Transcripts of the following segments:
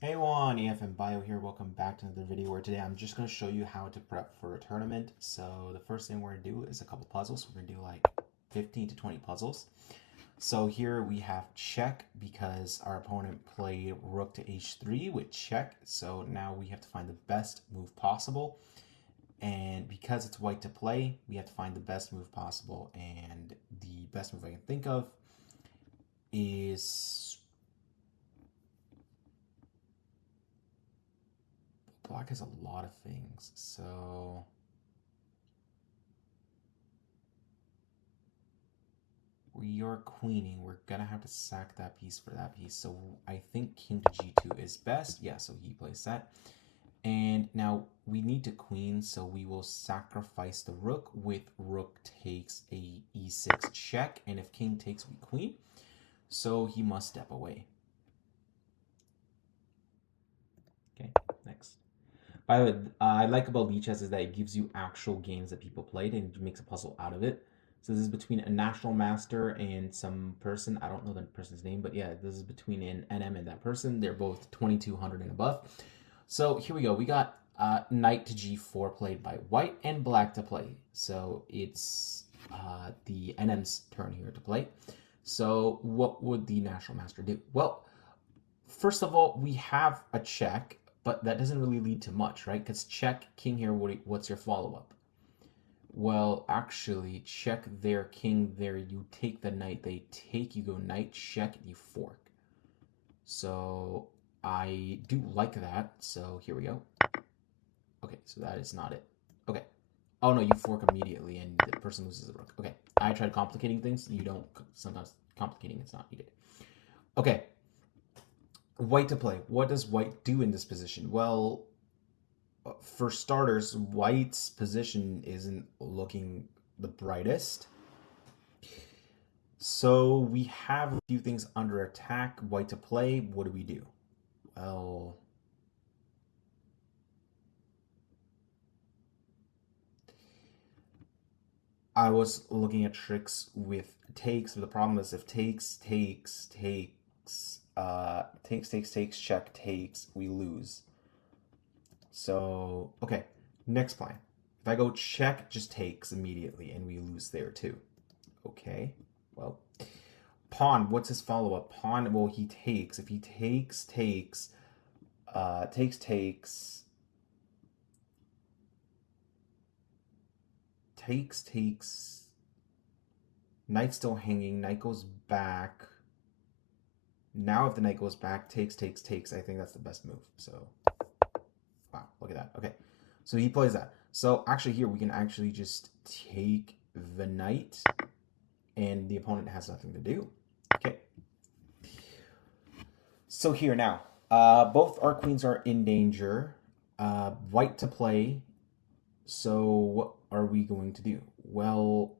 Hey everyone, EFM Bio here. Welcome back to another video where today I'm just going to show you how to prep for a tournament. So the first thing we're going to do is a couple puzzles. We're going to do like 15 to 20 puzzles. So here we have check because our opponent played rook to h3 with check. So now we have to find the best move possible. And because it's white to play, we have to find the best move possible. And the best move I can think of is black has a lot of things, so we are queening. We're gonna have to sack that piece for that piece. So I think king to g2 is best. Yeah, so he plays that. And now we need to queen, so we will sacrifice the rook with rook takes a e6 check. And if king takes, we queen. So he must step away. Okay, next. By the way, I like about Lichess is that it gives you actual games that people played and makes a puzzle out of it. So this is between a national master and some person. I don't know that person's name, but yeah, this is between an NM and that person. They're both 2200 and above. So here we go. We got knight to g4 played by white and black to play. So it's the NM's turn here to play. So what would the national master do? Well, first of all, we have a check, but that doesn't really lead to much, right? Because check, king here, what's your follow-up? Well, actually, check there, king there, you take the knight, they take, you go knight, check, and you fork. So I do like that, so here we go. Okay, so that is not it. Okay. Oh no, you fork immediately and the person loses the rook. Okay, I tried complicating things. You don't, sometimes complicating it's not needed. Okay, white to play. What does white do in this position? Well, for starters, white's position isn't looking the brightest. So we have a few things under attack. White to play. What do we do? Well, I was looking at tricks with takes, but the problem is if takes, check, takes, we lose. So, okay, next plan. If I go check, just takes immediately, and we lose there too. Okay, well, pawn, what's his follow-up? Pawn, well, he takes. If he takes, takes, knight still hanging, knight goes back. Now if the knight goes back, takes, I think that's the best move. So, wow, look at that. Okay, so he plays that. So actually here we can actually just take the knight and the opponent has nothing to do. Okay. So here now, both our queens are in danger. White to play. So what are we going to do? Well,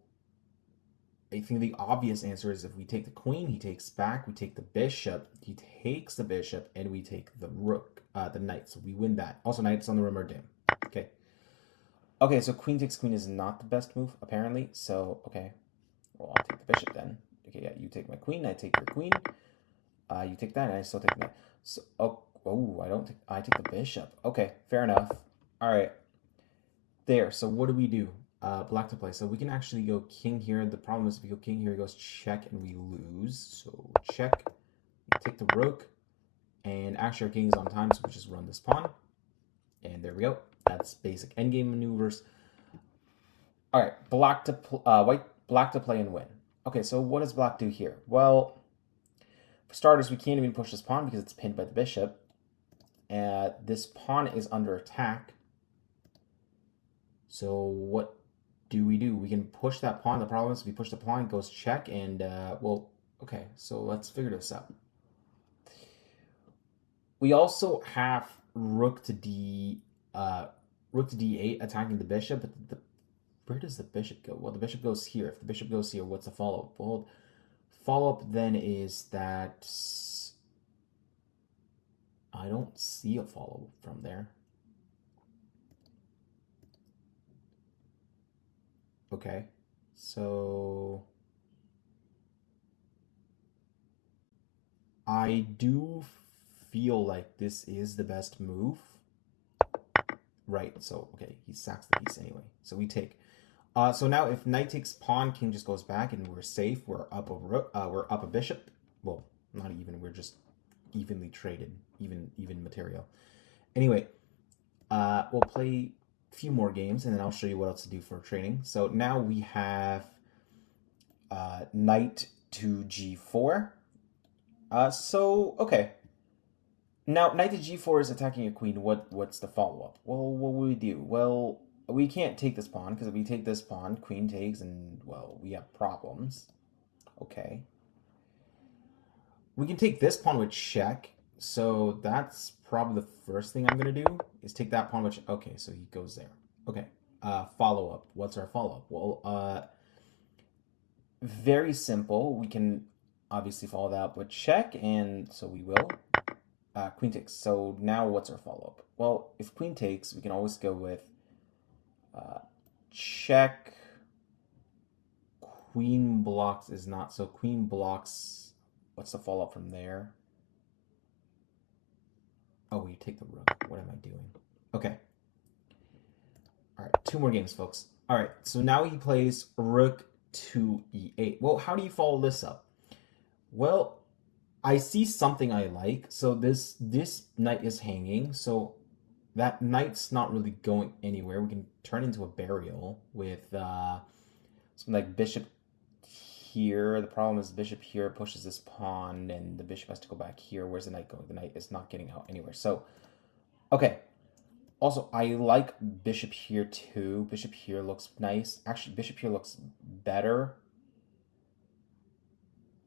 I think the obvious answer is if we take the queen, he takes back. We take the bishop, he takes the bishop, and we take the rook, the knight. So we win that. Also, knights on the rim are dim. Okay. Okay, so queen takes queen is not the best move, apparently. So, okay. Well, I'll take the bishop then. Okay, yeah, you take my queen, I take your queen. You take that, and I still take that. So, I don't take, I take the bishop. Okay, fair enough. All right. There, so what do we do? Black to play. So we can actually go king here. The problem is if we go king here, it goes check and we lose. So check, take the rook, and actually our king is on time, so we just run this pawn. And there we go. That's basic endgame maneuvers. All right, black to black to play and win. Okay, so what does black do here? Well, for starters, we can't even push this pawn because it's pinned by the bishop. This pawn is under attack. So what do we do? We can push that pawn. The problem is if we push the pawn, it goes check, and well, okay, so let's figure this out. We also have rook to d8 attacking the bishop, but where does the bishop go? Well, the bishop goes here. If the bishop goes here, what's the follow-up? Well, follow-up then is that I don't see a follow-up from there. Okay, so I do feel like this is the best move. Right, so, okay, he sacks the piece anyway. So we take. So now if knight takes pawn, king just goes back, and we're safe. We're up a rook, we're up a bishop. Well, not even, we're just evenly traded, even material. Anyway, we'll play a few more games, and then I'll show you what else to do for training. So now we have knight to g4. Okay. Now, knight to g4 is attacking a queen. What's the follow-up? Well, what will we do? Well, we can't take this pawn, because if we take this pawn, queen takes, and, well, we have problems. Okay. We can take this pawn with check, so that's probably the first thing I'm going to do, is take that pawn with... Okay, so he goes there. Okay. Follow-up. What's our follow-up? Well, very simple. We can obviously follow that up with check, and so we will. Queen takes. So now what's our follow-up? Well, if queen takes, we can always go with check. Queen blocks is not. So queen blocks. What's the follow-up from there? Oh, we take the rook. What am I doing? Okay. All right, 2 more games, folks. All right, so now he plays rook to e8. Well, how do you follow this up? Well, I see something I like. So this knight is hanging. So that knight's not really going anywhere. We can turn into a burial with something like bishop here. The problem is bishop here pushes this pawn, and the bishop has to go back here. Where's the knight going? The knight is not getting out anywhere. So, okay. Also, I like bishop here too. Bishop here looks nice. Actually, bishop here looks better.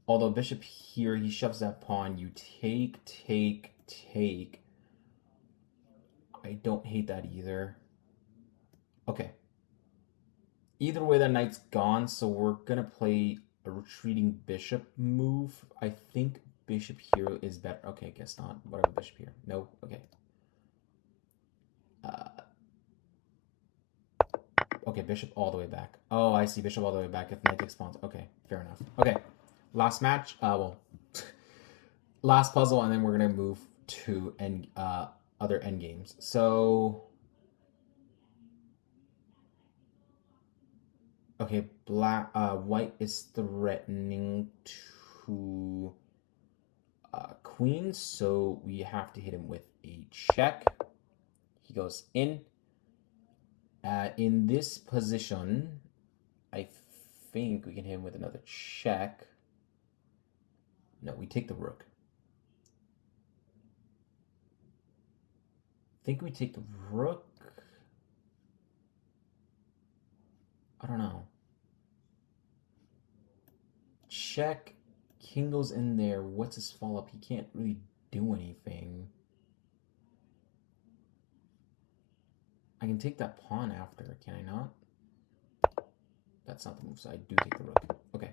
Although bishop here, he shoves that pawn. You take. I don't hate that either. Okay. Either way, that knight's gone, so we're going to play a retreating bishop move. I think bishop here is better. Okay, guess not. Whatever, bishop here. No, okay. Okay, bishop all the way back. Oh, I see, bishop all the way back if knight takes pawns. Okay, fair enough. Okay, last match. Well, last puzzle, and then we're going to move to other endgames. So... Okay, white is threatening to queen, so we have to hit him with a check. He goes in. In this position, I think we can hit him with another check. No, we take the rook. I think we take the rook. I don't know. Check. King goes in there. What's his follow-up? He can't really do anything. I can take that pawn after, can I not? That's not the move, so I do take the rook. Okay.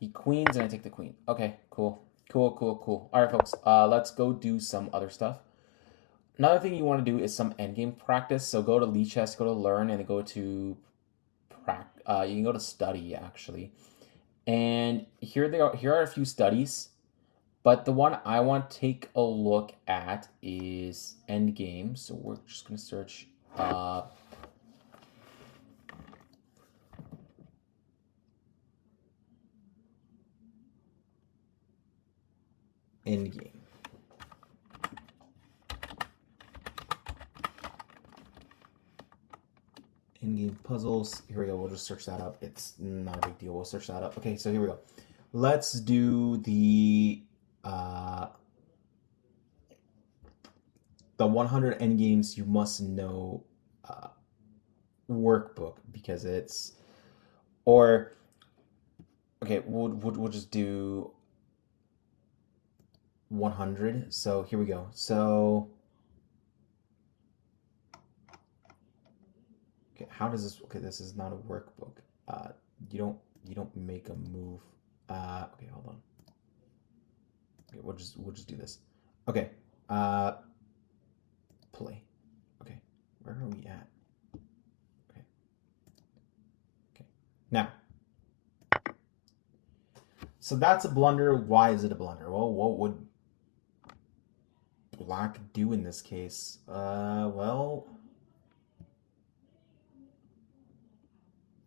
He queens and I take the queen. Okay, cool. Cool. Alright, folks, let's go do some other stuff. Another thing you want to do is some endgame practice. So go to Lichess, go to Learn, and then go to you can go to Study, actually. And here are a few studies. But the one I want to take a look at is endgame. So we're just going to search endgame. Endgame puzzles. Here we go. We'll just search that up. It's not a big deal. We'll search that up. Okay, so here we go. Let's do the 100 endgames you must know workbook, because it's, or okay, we'll just do 100. So here we go. So okay, how does this? Okay, this is not a workbook. You don't make a move. Okay, hold on. Okay, we'll just do this. Okay. Play. Okay, where are we at? Okay. Okay. Now. So that's a blunder. Why is it a blunder? Well, what would black do in this case? Well,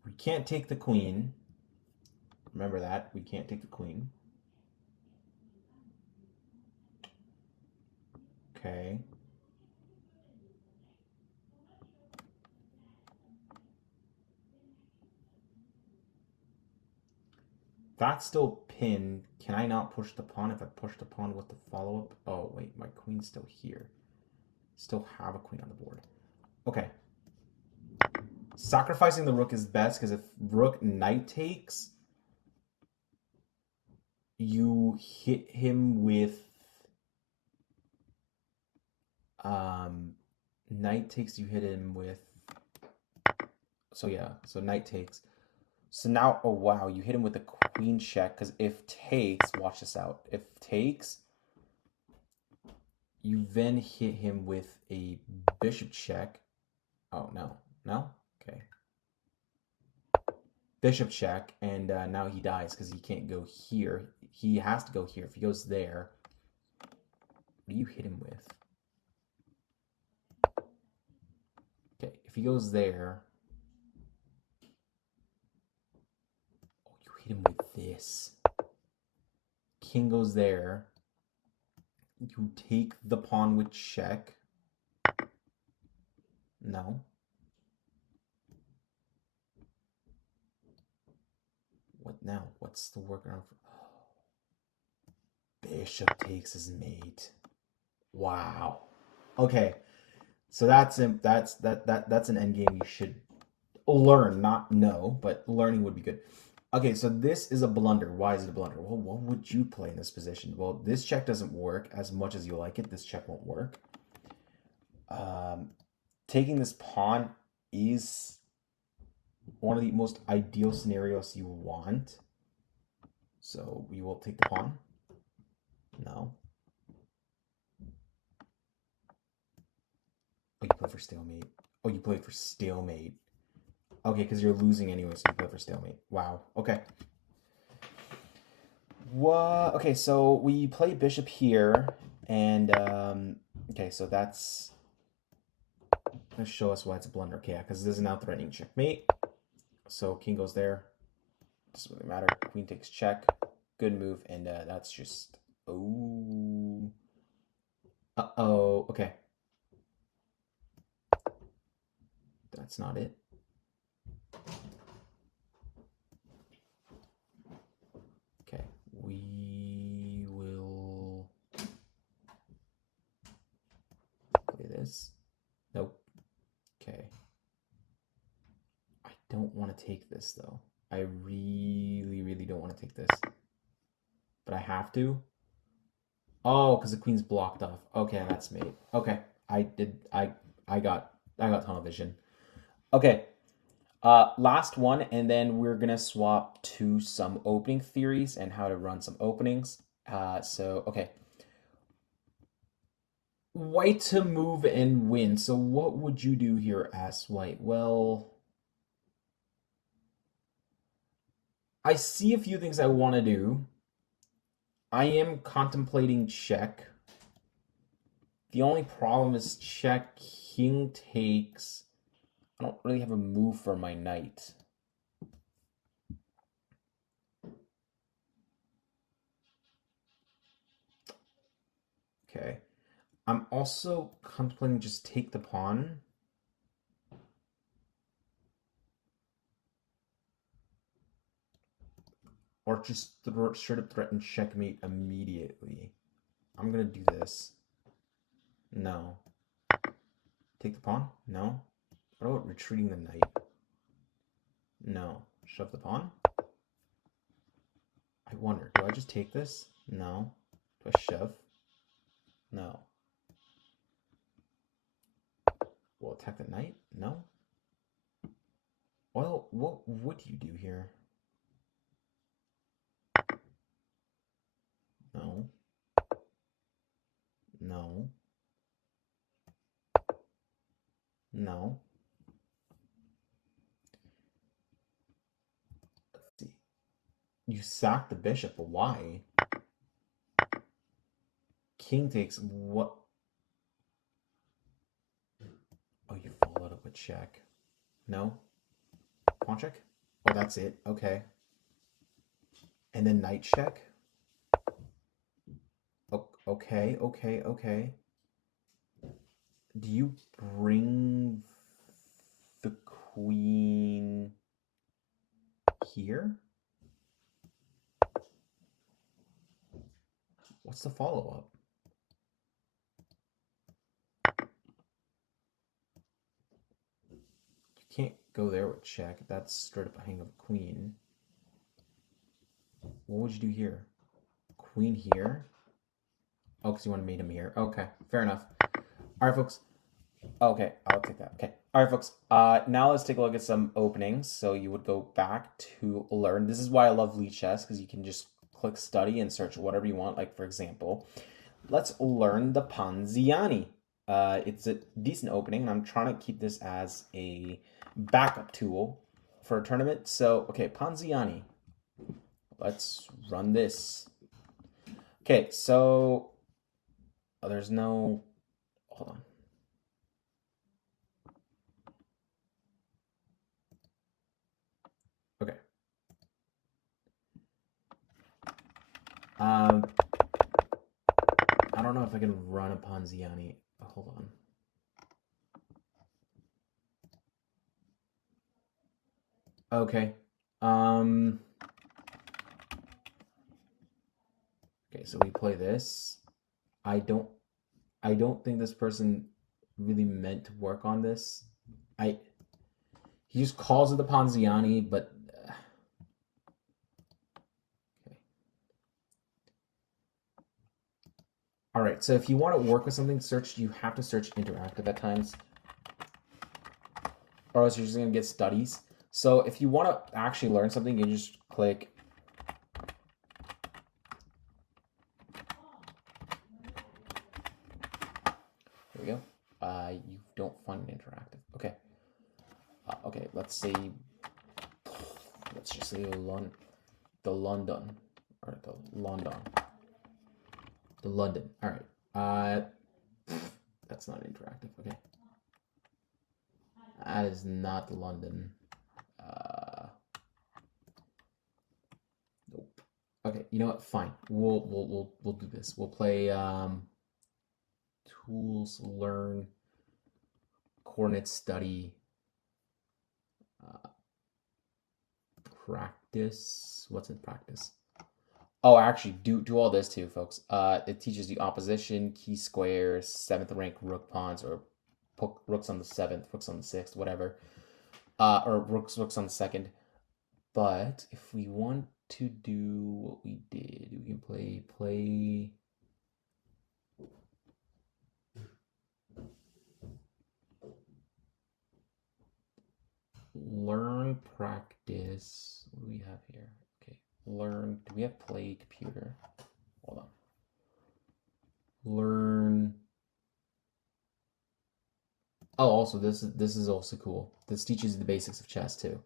we can't take the queen. Remember that. We can't take the queen. Okay. That's still pinned. Can I not push the pawn? If I push the pawn with the follow-up? Oh, wait. My queen's still here. Still have a queen on the board. Okay. Sacrificing the rook is best because if rook knight takes, you hit him with knight takes, you hit him with, so yeah, so knight takes. So now, oh wow, you hit him with a queen check because if takes, watch this out, if takes, you then hit him with a bishop check. Oh no, no, okay. Bishop check, and now he dies because he can't go here. He has to go here. If he goes there, what do you hit him with? Okay, if he goes there, oh, you hit him with this. King goes there. You take the pawn with check. No. What now? What's the workaround for? Oh. Bishop takes his mate. Wow. Okay. So that's an endgame you should learn, not know, but learning would be good. Okay, so this is a blunder. Why is it a blunder? Well, what would you play in this position? Well, this check doesn't work as much as you like it. This check won't work. Taking this pawn is one of the most ideal scenarios you want. So we will take the pawn. No. Oh, you play for stalemate. Oh, you play for stalemate. Okay, because you're losing anyway, so you play for stalemate. Wow. Okay. What? Okay, so we play bishop here, and okay, so that's gonna show us why it's a blunder. Okay, yeah, because this is now threatening checkmate. So king goes there. Doesn't really matter. Queen takes check. Good move, and that's just oh. Uh-oh. Okay. That's not it. Okay, we will play this. Nope. Okay. I don't want to take this, though. I really, really don't want to take this. But I have to. Oh, because the queen's blocked off. Okay, that's mate. Okay, I got tunnel vision. Okay, last one, and then we're gonna swap to some opening theories and how to run some openings. So okay, white to move and win. So what would you do here as white? Well, I see a few things I want to do. I am contemplating check. The only problem is check, king takes. I don't really have a move for my knight. Okay. I'm also contemplating just take the pawn. Or just straight up threaten checkmate immediately. I'm gonna do this. No. Take the pawn? No. What about retreating the knight? No. Shove the pawn? I wonder, do I just take this? No. Do I shove? No. We'll attack the knight? No. Well, what would you do here? No. No. No. Let's see. You sack the bishop. Why? King takes what? a check. No? Pawn check? Oh, that's it. Okay. And then knight check? Okay, okay, okay. Do you bring the queen here? What's the follow-up? You can't go there with check. That's straight up a hang of a queen. What would you do here? Queen here? Oh, because you want to mate him here. Okay, fair enough. All right, folks. Okay, I'll take that. Okay. All right, folks. Now let's take a look at some openings. So you would go back to learn. This is why I love Lichess, because you can just click study and search whatever you want. Like, for example, let's learn the Panziani. It's a decent opening, and I'm trying to keep this as a backup tool for a tournament. So, okay, Panziani. Let's run this. Okay, so there's no, hold on. Okay. I don't know if I can run a Panziani. Hold on. Okay. Okay, so we play this. I don't think this person really meant to work on this. He just calls it the Panziani, but okay. All right, so if you want to work with something, you have to search interactive at times, or else you're just gonna get studies. So if you want to actually learn something, you just click there we go. You don't find it interactive. Okay. Okay, let's just say the London. All right. That's not interactive. Okay. That is not London. Nope. Okay, you know what? Fine. We'll do this. We'll play tools, learn, coordinate study, practice. What's in practice? Oh, actually, do all this too, folks. It teaches you opposition, key squares, 7th rank rook pawns, or rooks on the 7th, rooks on the 6th, whatever. Or rooks on the 2nd. But if we want to do what we did, we can play learn, practice. What do we have here? Okay, learn. Do we have play computer? Hold on. Learn. Oh, also this is also cool. This teaches you the basics of chess too.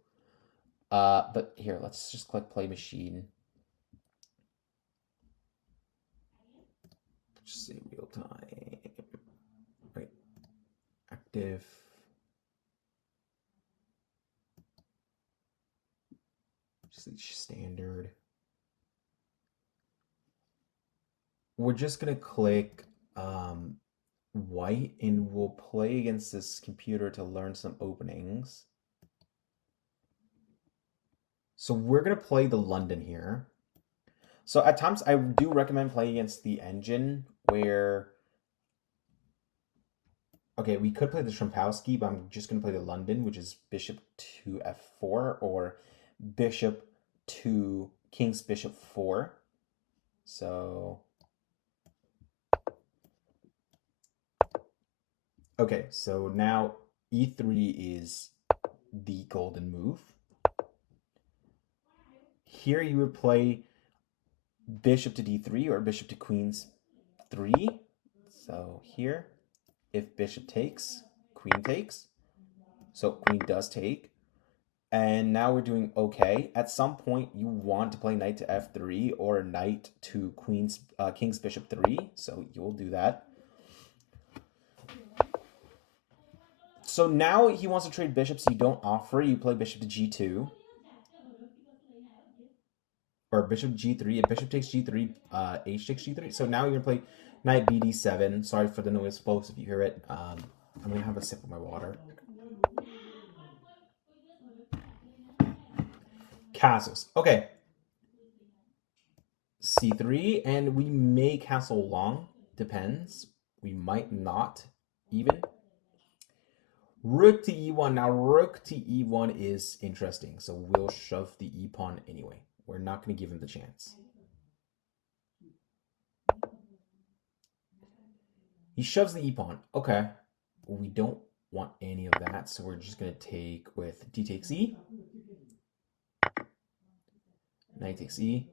But here, let's just click play machine. Just say real time. Right. Active. Just standard. We're just gonna click white, and we'll play against this computer to learn some openings. So we're gonna play the London here. So at times I do recommend playing against the engine where, okay, we could play the Shrimpowski, but I'm just gonna play the London, which is bishop to f4 or bishop to king's bishop 4. So okay, so now e3 is the golden move. Here you would play bishop to d3 or bishop to queen's 3. So here, if bishop takes, queen takes. So queen does take. And now we're doing okay. At some point, you want to play knight to f3 or knight to king's bishop 3. So you'll do that. So now he wants to trade bishop, so you don't offer. You play bishop to g2. Or bishop g3. If bishop takes g3, h takes g3. So now you're going to play knight bd7. Sorry for the noise, folks, if you hear it. I'm going to have a sip of my water. Castles. Okay. c3, and we may castle long. Depends. We might not even. Rook to e1. Now, rook to e1 is interesting, so we'll shove the e-pawn anyway. We're not going to give him the chance. He shoves the e-pawn. Okay. We don't want any of that, so we're just going to take with d takes e. Knight takes e.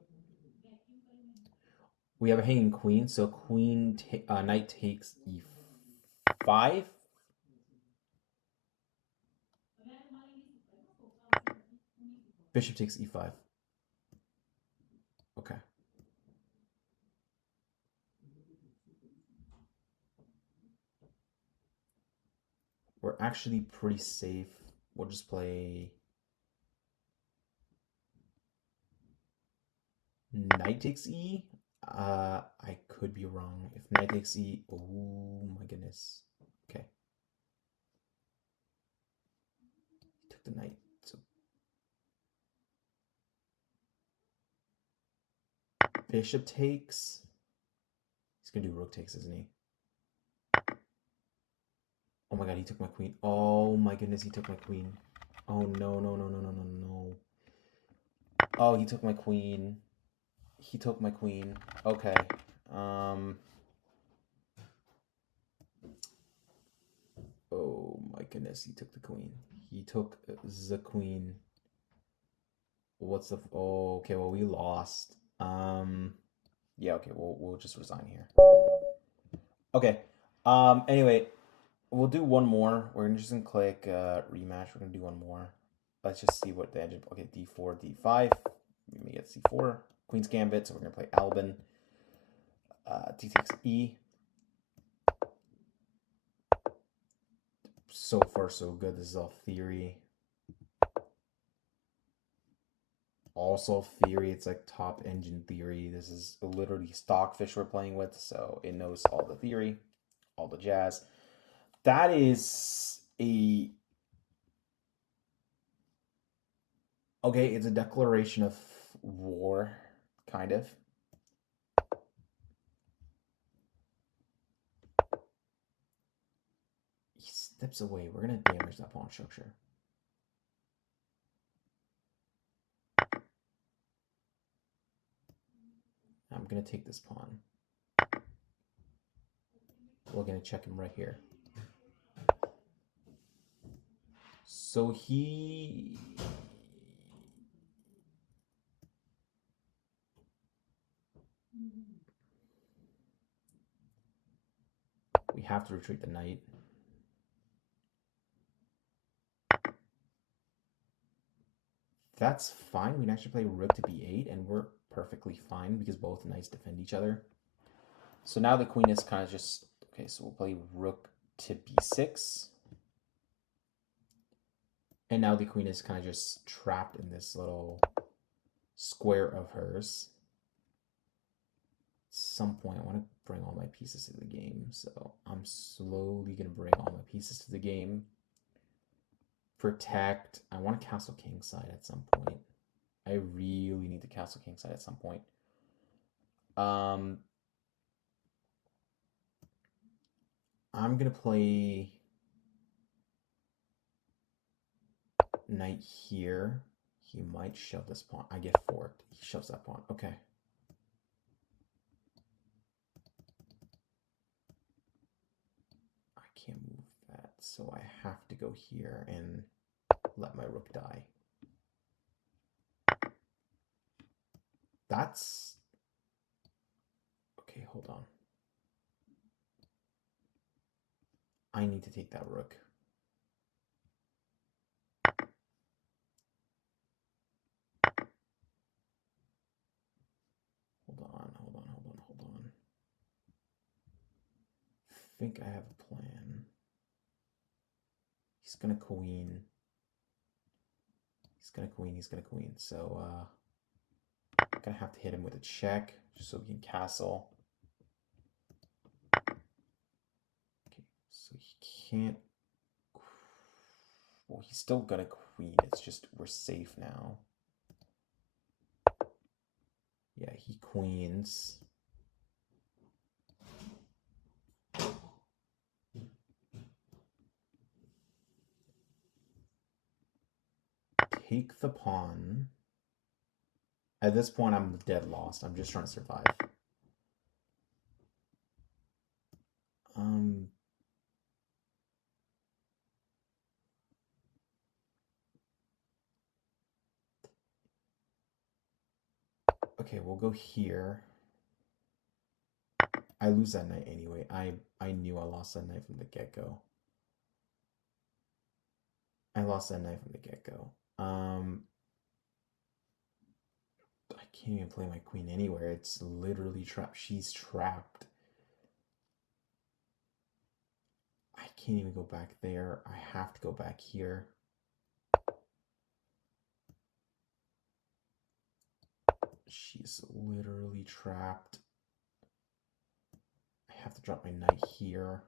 We have a hanging queen, so knight takes e5. Bishop takes e5. Okay. We're actually pretty safe. We'll just play knight takes e. I could be wrong. If knight takes e, oh my goodness. Okay. Took the knight. So bishop takes. He's gonna do rook takes, isn't he? Oh my god, he took my queen. Oh my goodness, he took my queen. Oh no, no, no, no, no, no, no. Oh, he took my queen. He took my queen. Okay. Oh my goodness, he took the queen. He took the queen. What's the... Oh, okay, well, we lost. Yeah, okay, we'll just resign here. Okay. Anyway, we'll do one more. We're just gonna click rematch. We're gonna do one more. Let's just see what the engine... Okay, d4, d5. Let me get c4. Queen's Gambit, so we're gonna play Albin. D takes e. So far, so good. This is all theory. Also theory. It's like top engine theory. This is literally Stockfish we're playing with, so it knows all the theory, all the jazz. That is a... Okay, it's a declaration of war, kind of. He steps away. We're going to damage that pawn structure. I'm going to take this pawn. We're going to check him right here. So he... We have to retreat the knight. That's fine. We can actually play rook to b8, and we're perfectly fine because both knights defend each other. So now the queen is kind of just... Okay, so we'll play rook to b6. And now the queen is kind of just trapped in this little square of hers. At some point, I want to bring all my pieces to the game. So I'm slowly going to bring all my pieces to the game. Protect. I want to castle kingside at some point. I really need to castle kingside at some point. I'm going to play knight here. He might shove this pawn. I get forked. He shoves that pawn. Okay. I can't move that, so I have to go here and let my rook die. That's... Okay, hold on. I need to take that rook. Hold on. I think I have a plan. he's gonna queen. He's gonna queen. He's gonna queen. So gonna have to hit him with a check just so we can castle. Okay, so he can't. Well, he's still gonna queen. It's just we're safe now. Yeah, he queens. Take the pawn. At this point, I'm dead lost. I'm just trying to survive. Okay, we'll go here. I lose that knight anyway. I knew I lost that knight from the get-go. I lost that knight from the get-go. I can't even play my queen anywhere. It's literally trapped. She's trapped. I can't even go back there. I have to go back here. She's literally trapped. I have to drop my knight here.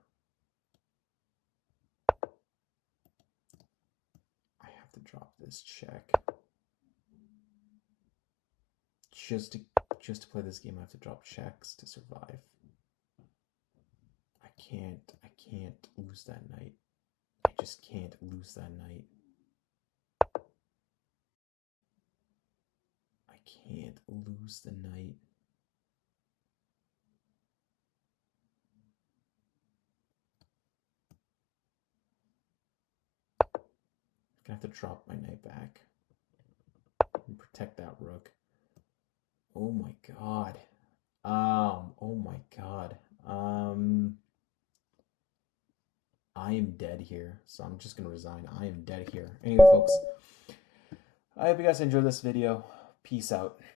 I have to drop this check. Just to play this game, I have to drop checks to survive. I can't lose that knight. I just can't lose that knight. I can't lose the knight. I'm gonna have to drop my knight back and protect that rook. Oh my god. Oh my god. I am dead here, so I'm just gonna resign. I am dead here. Anyway, folks, I hope you guys enjoyed this video. Peace out.